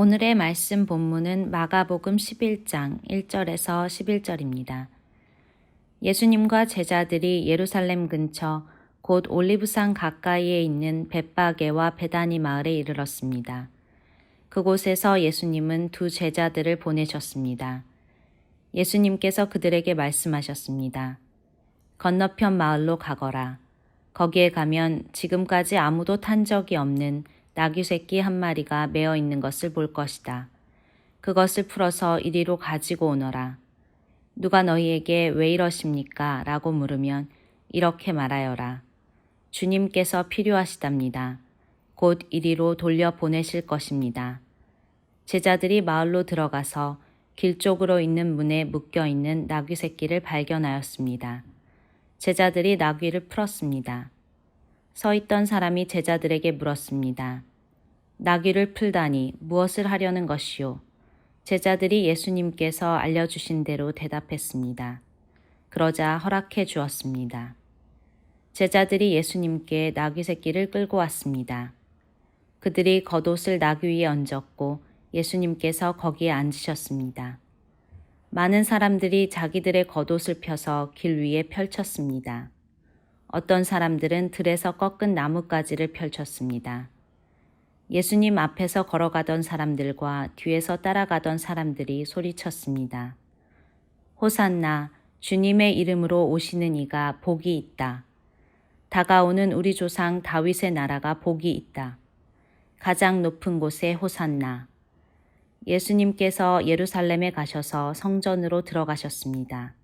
오늘의 말씀 본문은 마가복음 11장 1절에서 11절입니다. 예수님과 제자들이 예루살렘 근처 곧 올리브산 가까이에 있는 벳바게와 베다니 마을에 이르렀습니다. 그곳에서 예수님은 두 제자들을 보내셨습니다. 예수님께서 그들에게 말씀하셨습니다. 건너편 마을로 가거라. 거기에 가면 지금까지 아무도 탄 적이 없는 나귀 새끼 한 마리가 매어 있는 것을 볼 것이다. 그것을 풀어서 이리로 가지고 오너라. 누가 너희에게 왜 이러십니까? 라고 물으면 이렇게 말하여라. 주님께서 필요하시답니다. 곧 이리로 돌려 보내실 것입니다. 제자들이 마을로 들어가서 길 쪽으로 있는 문에 묶여 있는 나귀 새끼를 발견하였습니다. 제자들이 나귀를 풀었습니다. 서 있던 사람이 제자들에게 물었습니다. 나귀를 풀다니 무엇을 하려는 것이요? 제자들이 예수님께서 알려주신 대로 대답했습니다. 그러자 허락해 주었습니다. 제자들이 예수님께 나귀 새끼를 끌고 왔습니다. 그들이 겉옷을 나귀 위에 얹었고 예수님께서 거기에 앉으셨습니다. 많은 사람들이 자기들의 겉옷을 펴서 길 위에 펼쳤습니다. 어떤 사람들은 들에서 꺾은 나뭇가지를 펼쳤습니다. 예수님 앞에서 걸어가던 사람들과 뒤에서 따라가던 사람들이 소리쳤습니다. 호산나, 주님의 이름으로 오시는 이가 복이 있다. 다가오는 우리 조상 다윗의 나라가 복이 있다. 가장 높은 곳에 호산나. 예수님께서 예루살렘에 가셔서 성전으로 들어가셨습니다.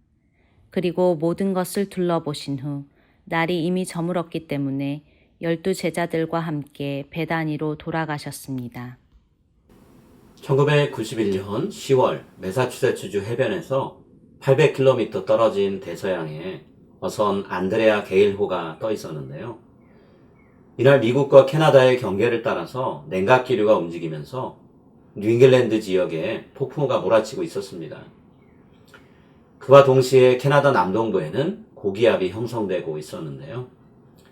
그리고 모든 것을 둘러보신 후 날이 이미 저물었기 때문에 12 제자들과 함께 베다니로 돌아가셨습니다. 1991년 10월 매사추세츠주 해변에서 800km 떨어진 대서양에 어선 안드레아 게일호가 떠 있었는데요. 이날 미국과 캐나다의 경계를 따라서 냉각기류가 움직이면서 뉴잉글랜드 지역에 폭풍우가 몰아치고 있었습니다. 그와 동시에 캐나다 남동부에는 고기압이 형성되고 있었는데요.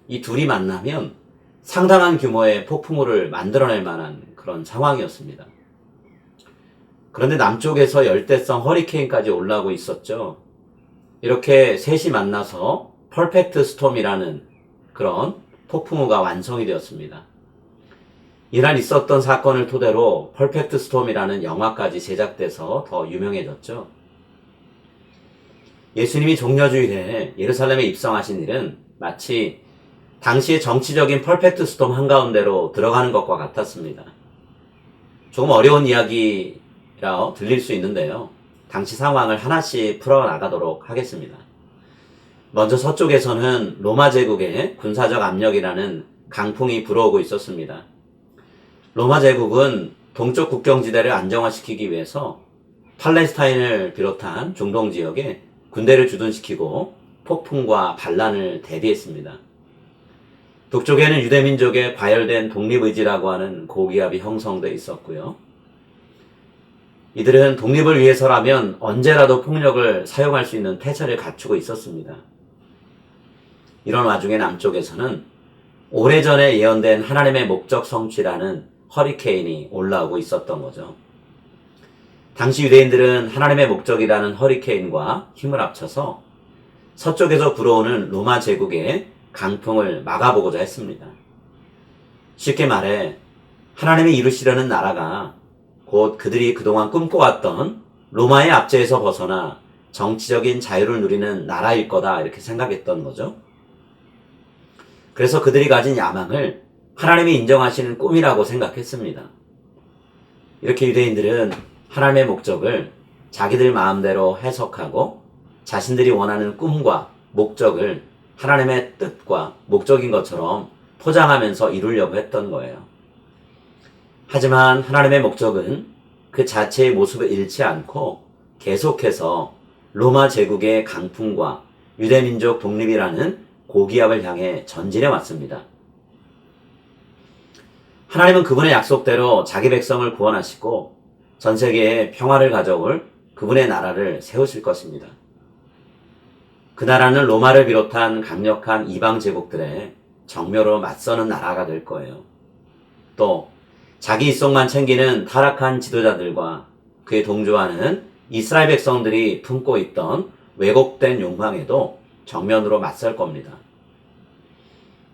이 둘이 만나면 상당한 규모의 폭풍우를 만들어낼 만한 그런 상황이었습니다. 그런데 남쪽에서 열대성 허리케인까지 올라오고 있었죠. 이렇게 셋이 만나서 퍼펙트 스톰이라는 그런 폭풍우가 완성이 되었습니다. 이날 있었던 사건을 토대로 퍼펙트 스톰이라는 영화까지 제작돼서 더 유명해졌죠. 예수님이 종려주일에 예루살렘에 입성하신 일은 마치 당시의 정치적인 퍼펙트 스톰 한가운데로 들어가는 것과 같았습니다. 조금 어려운 이야기라 들릴 수 있는데요. 당시 상황을 하나씩 풀어나가도록 하겠습니다. 먼저 서쪽에서는 로마 제국의 군사적 압력이라는 강풍이 불어오고 있었습니다. 로마 제국은 동쪽 국경지대를 안정화시키기 위해서 팔레스타인을 비롯한 중동 지역에 군대를 주둔시키고 폭풍과 반란을 대비했습니다. 북쪽에는 유대민족의 과열된 독립의지라고 하는 고기압이 형성되어 있었고요. 이들은 독립을 위해서라면 언제라도 폭력을 사용할 수 있는 태세를 갖추고 있었습니다. 이런 와중에 남쪽에서는 오래전에 예언된 하나님의 목적 성취라는 허리케인이 올라오고 있었던 거죠. 당시 유대인들은 하나님의 목적이라는 허리케인과 힘을 합쳐서 서쪽에서 불어오는 로마 제국의 강풍을 막아보고자 했습니다. 쉽게 말해 하나님이 이루시려는 나라가 곧 그들이 그동안 꿈꿔왔던 로마의 압제에서 벗어나 정치적인 자유를 누리는 나라일 거다 이렇게 생각했던 거죠. 그래서 그들이 가진 야망을 하나님이 인정하시는 꿈이라고 생각했습니다. 이렇게 유대인들은 하나님의 목적을 자기들 마음대로 해석하고 자신들이 원하는 꿈과 목적을 하나님의 뜻과 목적인 것처럼 포장하면서 이루려고 했던 거예요. 하지만 하나님의 목적은 그 자체의 모습을 잃지 않고 계속해서 로마 제국의 강풍과 유대민족 독립이라는 고기압을 향해 전진해 왔습니다. 하나님은 그분의 약속대로 자기 백성을 구원하시고 전 세계에 평화를 가져올 그분의 나라를 세우실 것입니다. 그 나라는 로마를 비롯한 강력한 이방 제국들의 정묘로 맞서는 나라가 될 거예요. 또 자기 입속만 챙기는 타락한 지도자들과 그에 동조하는 이스라엘 백성들이 품고 있던 왜곡된 욕망에도 정면으로 맞설 겁니다.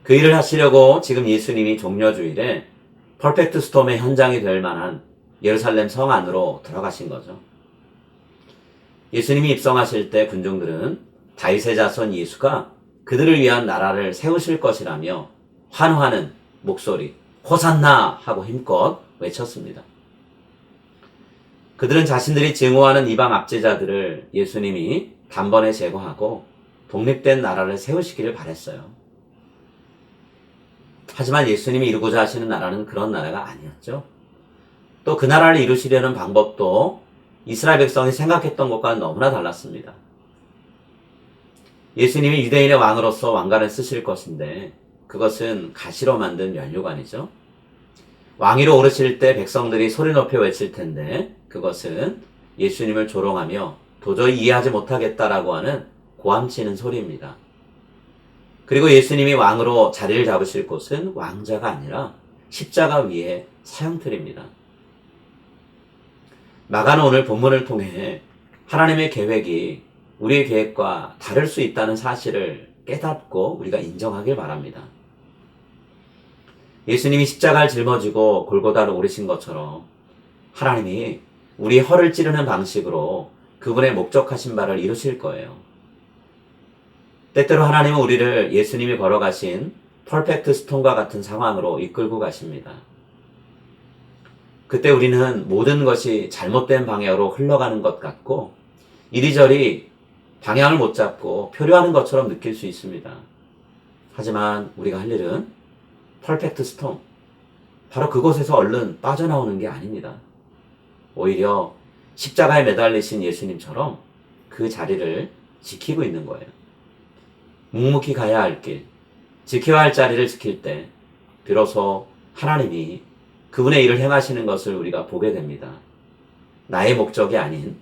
그 일을 하시려고 지금 예수님이 종려주일에 퍼펙트 스톰의 현장이 될 만한 예루살렘 성 안으로 들어가신 거죠. 예수님이 입성하실 때 군중들은 다윗의 자손 예수가 그들을 위한 나라를 세우실 것이라며 환호하는 목소리, 호산나 하고 힘껏 외쳤습니다. 그들은 자신들이 증오하는 이방 압제자들을 예수님이 단번에 제거하고 독립된 나라를 세우시기를 바랬어요. 하지만 예수님이 이루고자 하시는 나라는 그런 나라가 아니었죠. 또 그 나라를 이루시려는 방법도 이스라엘 백성이 생각했던 것과는 너무나 달랐습니다. 예수님이 유대인의 왕으로서 왕관을 쓰실 것인데 그것은 가시로 만든 면류관이죠. 왕위로 오르실 때 백성들이 소리 높여 외칠 텐데 그것은 예수님을 조롱하며 도저히 이해하지 못하겠다라고 하는 고함치는 소리입니다. 그리고 예수님이 왕으로 자리를 잡으실 곳은 왕자가 아니라 십자가 위의 사형틀입니다. 마가는 오늘 본문을 통해 하나님의 계획이 우리의 계획과 다를 수 있다는 사실을 깨닫고 우리가 인정하길 바랍니다. 예수님이 십자가를 짊어지고 골고다를 오르신 것처럼 하나님이 우리의 허를 찌르는 방식으로 그분의 목적하신 바를 이루실 거예요. 때때로 하나님은 우리를 예수님이 걸어가신 퍼펙트 스톤과 같은 상황으로 이끌고 가십니다. 그때 우리는 모든 것이 잘못된 방향으로 흘러가는 것 같고 이리저리 방향을 못 잡고 표류하는 것처럼 느낄 수 있습니다. 하지만 우리가 할 일은 퍼펙트 스톰, 바로 그곳에서 얼른 빠져나오는 게 아닙니다. 오히려 십자가에 매달리신 예수님처럼 그 자리를 지키고 있는 거예요. 묵묵히 가야 할 길, 지켜야 할 자리를 지킬 때 비로소 하나님이 그분의 일을 행하시는 것을 우리가 보게 됩니다. 나의 목적이 아닌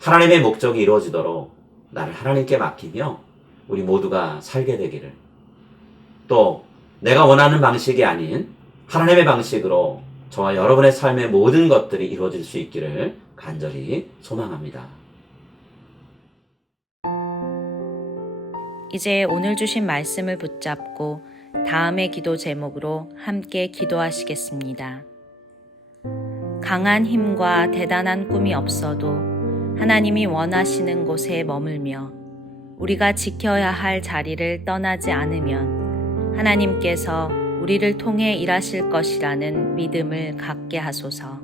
하나님의 목적이 이루어지도록 나를 하나님께 맡기며 우리 모두가 살게 되기를, 또 내가 원하는 방식이 아닌 하나님의 방식으로 저와 여러분의 삶의 모든 것들이 이루어질 수 있기를 간절히 소망합니다. 이제 오늘 주신 말씀을 붙잡고 다음의 기도 제목으로 함께 기도하시겠습니다. 강한 힘과 대단한 꿈이 없어도 하나님이 원하시는 곳에 머물며 우리가 지켜야 할 자리를 떠나지 않으면 하나님께서 우리를 통해 일하실 것이라는 믿음을 갖게 하소서.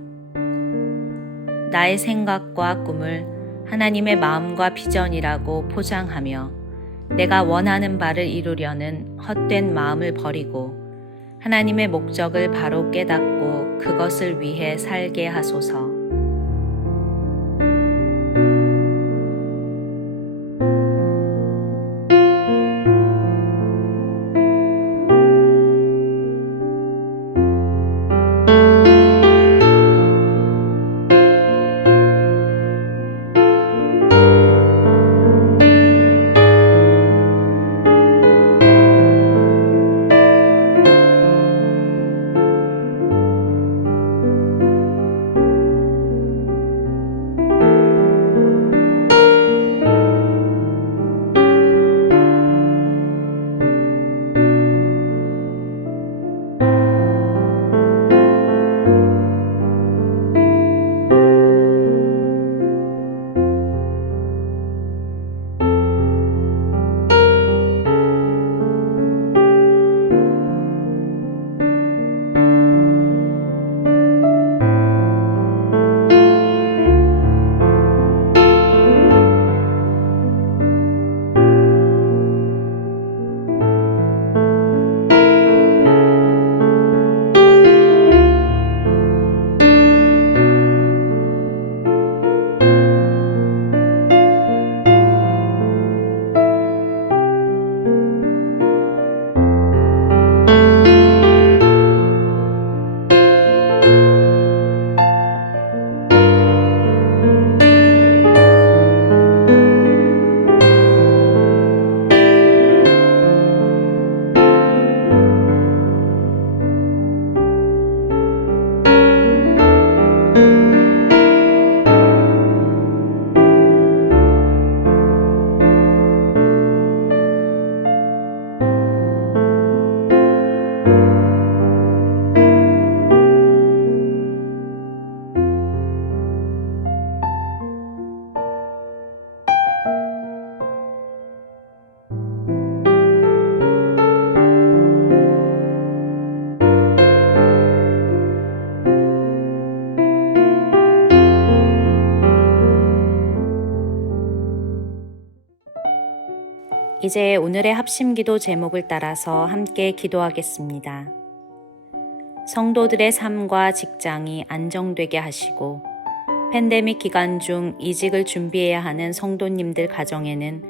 나의 생각과 꿈을 하나님의 마음과 비전이라고 포장하며 내가 원하는 바를 이루려는 헛된 마음을 버리고 하나님의 목적을 바로 깨닫고 그것을 위해 살게 하소서. 이제 오늘의 합심기도 제목을 따라서 함께 기도하겠습니다. 성도들의 삶과 직장이 안정되게 하시고 팬데믹 기간 중 이직을 준비해야 하는 성도님들 가정에는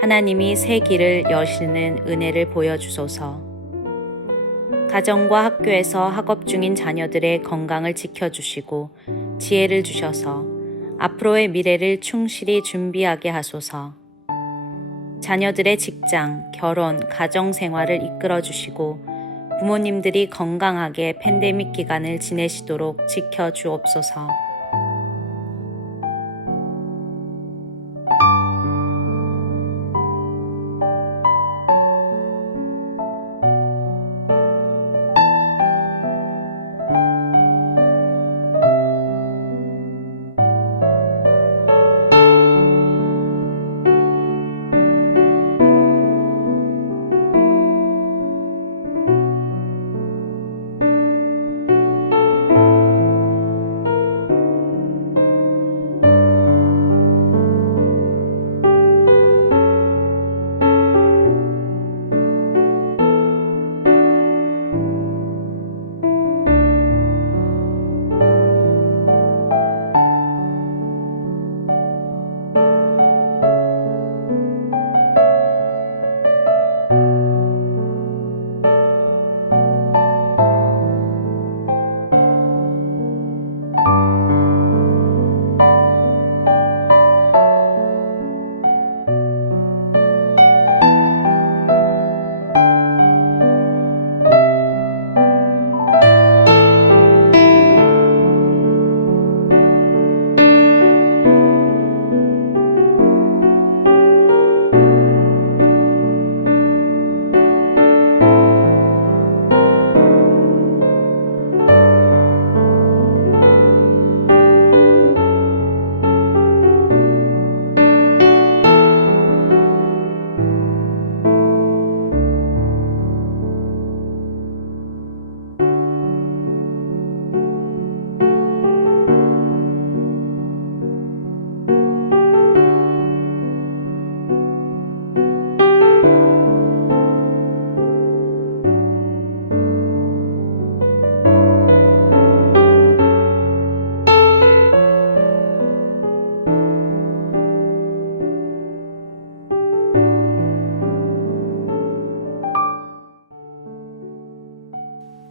하나님이 새 길을 여시는 은혜를 보여주소서. 가정과 학교에서 학업 중인 자녀들의 건강을 지켜주시고 지혜를 주셔서 앞으로의 미래를 충실히 준비하게 하소서. 자녀들의 직장, 결혼, 가정 생활을 이끌어 주시고 부모님들이 건강하게 팬데믹 기간을 지내시도록 지켜주옵소서.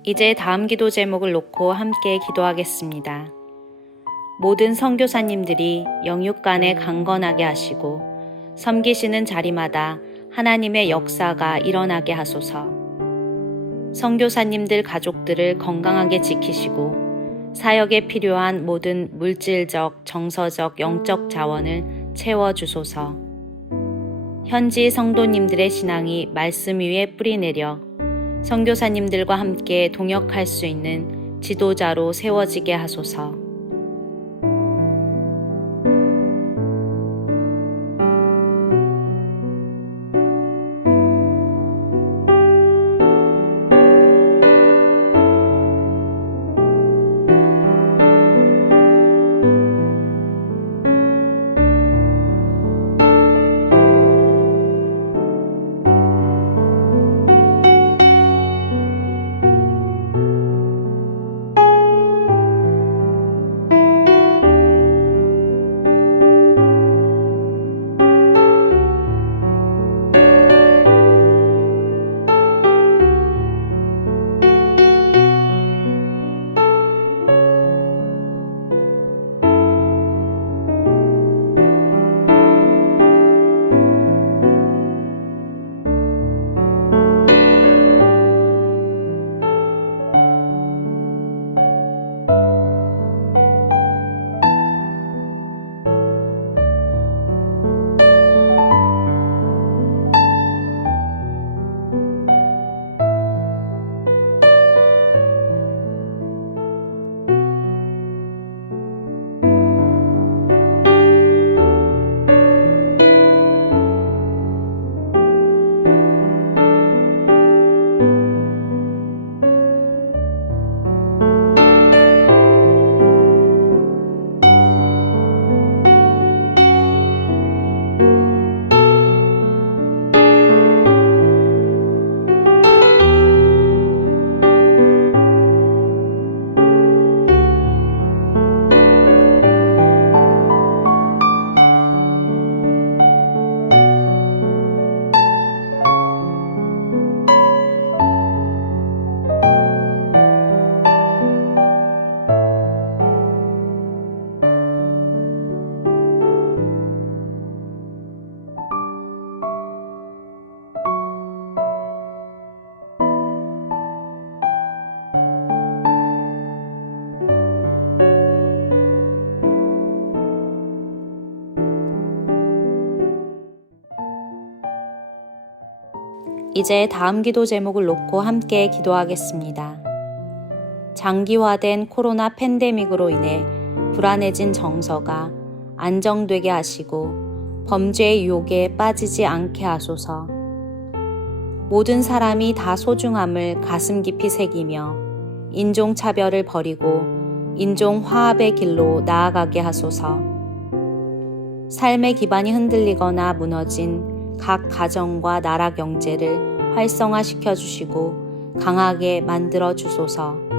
이제 다음 기도 제목을 놓고 함께 기도하겠습니다. 모든 선교사님들이 영육간에 강건하게 하시고 섬기시는 자리마다 하나님의 역사가 일어나게 하소서. 선교사님들 가족들을 건강하게 지키시고 사역에 필요한 모든 물질적, 정서적, 영적 자원을 채워주소서. 현지 성도님들의 신앙이 말씀 위에 뿌리내려 선교사님들과 함께 동역할 수 있는 지도자로 세워지게 하소서. 이제 다음 기도 제목을 놓고 함께 기도하겠습니다. 장기화된 코로나 팬데믹으로 인해 불안해진 정서가 안정되게 하시고 범죄의 유혹에 빠지지 않게 하소서. 모든 사람이 다 소중함을 가슴 깊이 새기며 인종차별을 버리고 인종화합의 길로 나아가게 하소서. 삶의 기반이 흔들리거나 무너진 각 가정과 나라 경제를 활성화시켜 주시고 강하게 만들어 주소서.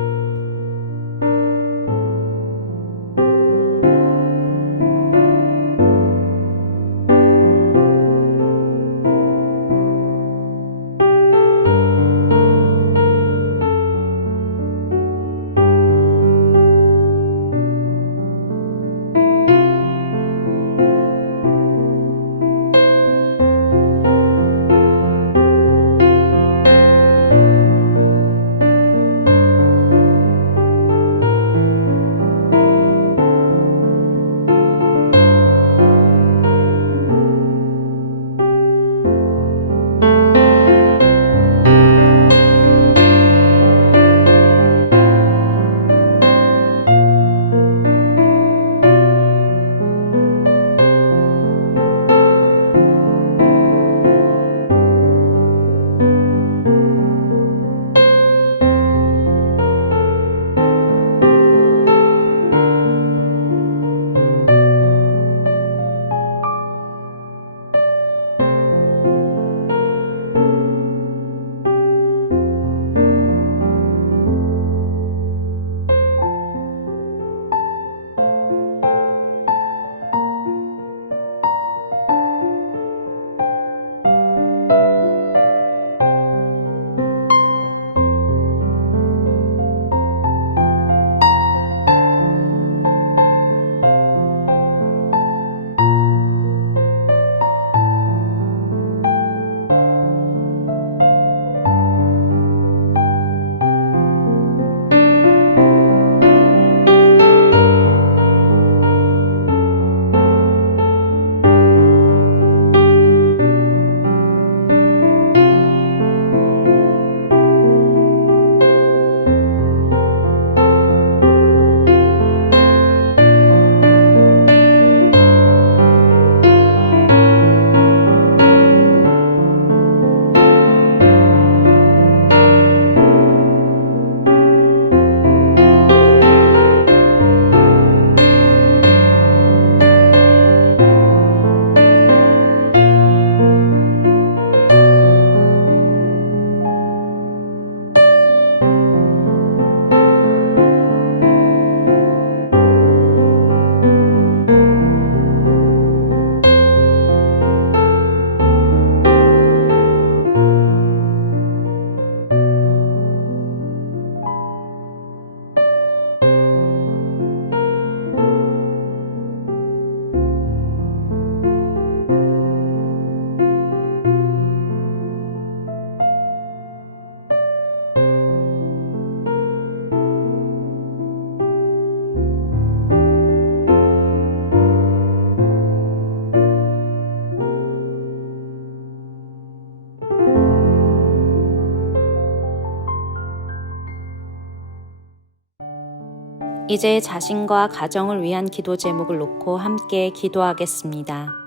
이제 자신과 가정을 위한 기도 제목을 놓고 함께 기도하겠습니다.